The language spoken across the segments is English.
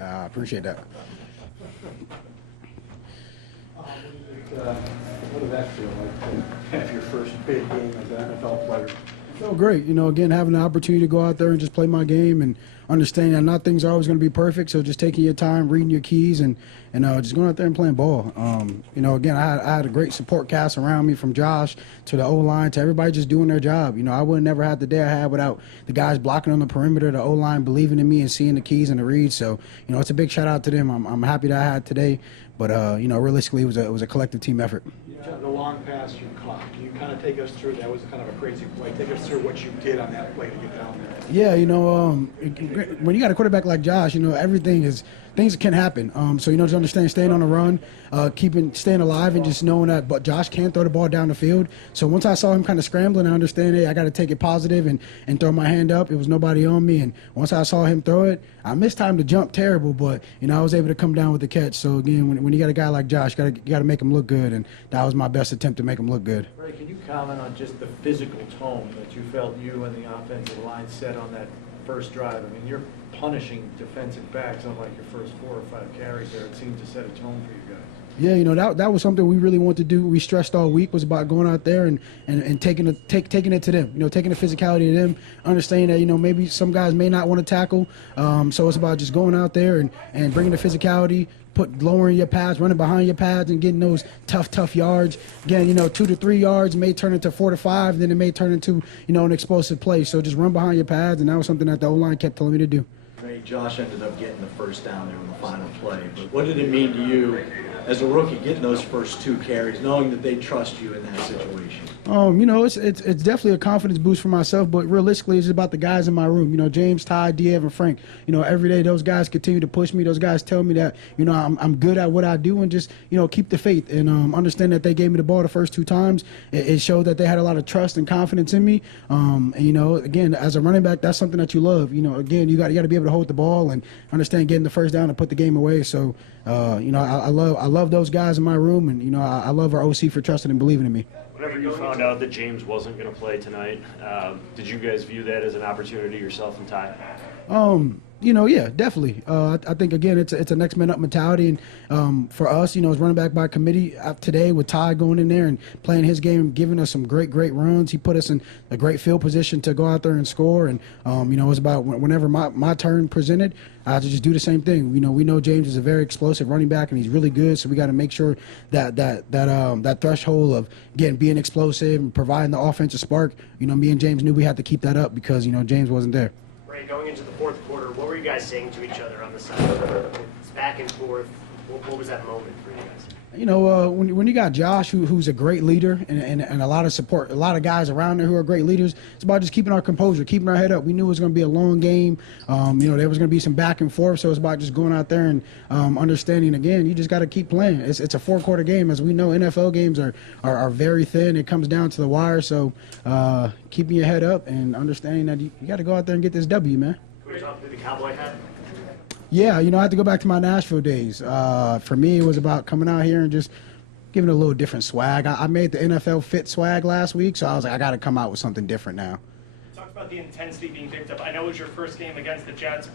I appreciate that. What did that feel like to have your first big game as an NFL player? It felt great. Again, having the opportunity to go out there and just play my game and understanding that not things are always going to be perfect. So just taking your time, reading your keys, and just going out there and playing ball. Again, I had a great support cast around me, from Josh to the O-line to everybody just doing their job. I would have never had the day I had without the guys blocking on the perimeter, the O-line believing in me and seeing the keys and the reads. So, it's a big shout out to them. I'm happy that I had today. But, realistically, it was a collective team effort. The long pass you caught, can you kind of take us through, that was kind of a crazy play. Take us through what you did on that play to get down there. Yeah, when you got a quarterback like Josh, things can happen. So, just understand staying on the run, staying alive, and just knowing that but Josh can throw the ball down the field. So once I saw him kind of scrambling, I understand, hey, I got to take it positive and throw my hand up. It was nobody on me. And once I saw him throw it, I missed time to jump terrible, but, I was able to come down with the catch. So, again, when you got a guy like Josh, you got to make him look good, and that was my best attempt to make him look good. Ray, can you comment on just the physical tone that you felt you and the offensive line set on that first drive? I mean, you're punishing defensive backs on like your first 4 or 5 carries there. It seemed to set a tone for you guys. Yeah, that was something we really wanted to do. We stressed all week was about going out there and taking it to them. Taking the physicality to them, understanding that maybe some guys may not want to tackle. So it's about just going out there and bringing the physicality, lowering your pads, running behind your pads, and getting those tough yards. Again, 2 to 3 yards may turn into 4 to 5, then it may turn into an explosive play. So just run behind your pads, and that was something that the O-line kept telling me to do. Ray, Josh ended up getting the first down there in the final play, but what did it mean to you as a rookie getting those first 2 carries, knowing that they trust you in that situation? It's definitely a confidence boost for myself, but realistically, it's about the guys in my room. James, Ty, Diev, and Frank. Every day those guys continue to push me. Those guys tell me that I'm good at what I do, and just keep the faith and understand that they gave me the ball the first 2 times. It showed that they had a lot of trust and confidence in me. Again, as a running back, that's something that you love. Again, you got to be able to hold the ball and understand getting the first down and put the game away. So, I love those guys in my room, and I love our OC for trusting and believing in me. Whenever you found out that James wasn't going to play tonight, did you guys view that as an opportunity yourself and Ty? Yeah, definitely. I think, again, it's a next man up mentality, and for us, it's running back by committee today with Ty going in there and playing his game, giving us some great runs. He put us in a great field position to go out there and score, and it was about whenever my turn presented, I had to just do the same thing. We know James is a very explosive running back, and he's really good, so we got to make sure that threshold of, again, being explosive and providing the offensive spark, me and James knew we had to keep that up because, James wasn't there. Ray, going into the fourth quarter, what were you guys saying to each other on the side? It's back and forth. What was that moment for you guys? When you got Josh, who's a great leader, and a lot of support, a lot of guys around there who are great leaders, it's about just keeping our composure, keeping our head up. We knew it was going to be a long game. There was going to be some back and forth, so it's about just going out there and understanding, again, you just got to keep playing. It's a 4-quarter game. As we know, NFL games are very thin. It comes down to the wire, so keeping your head up and understanding that you got to go out there and get this W, man. Can we talk through the cowboy hat? Yeah, I had to go back to my Nashville days. For me, it was about coming out here and just giving a little different swag. I made the NFL fit swag last week, so I was like, I got to come out with something different now. You talked about the intensity being picked up. I know it was your first game against the Jets,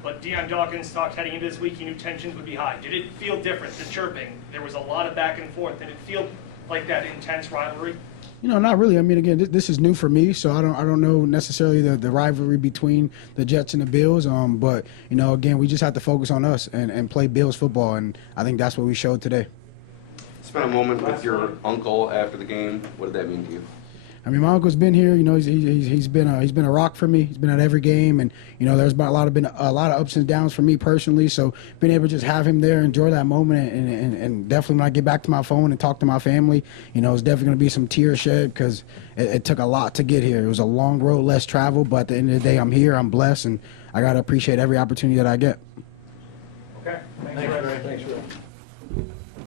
but Deion Dawkins talked heading into this week, he knew tensions would be high. Did it feel different, the chirping? There was a lot of back and forth. Did it feel like that intense rivalry? Not really. I mean, again, this is new for me, so I don't know necessarily the rivalry between the Jets and the Bills. But again, we just have to focus on us and play Bills football, and I think that's what we showed today. Spent a moment with your uncle after the game. What did that mean to you? I mean, my uncle's been here. He's been a rock for me. He's been at every game, and there's been a lot of ups and downs for me personally. So being able to just have him there, enjoy that moment, and definitely when I get back to my phone and talk to my family, it's definitely going to be some tears shed because it took a lot to get here. It was a long road, less travel, but at the end of the day, I'm here. I'm blessed, and I got to appreciate every opportunity that I get. Okay. Thanks, Ray.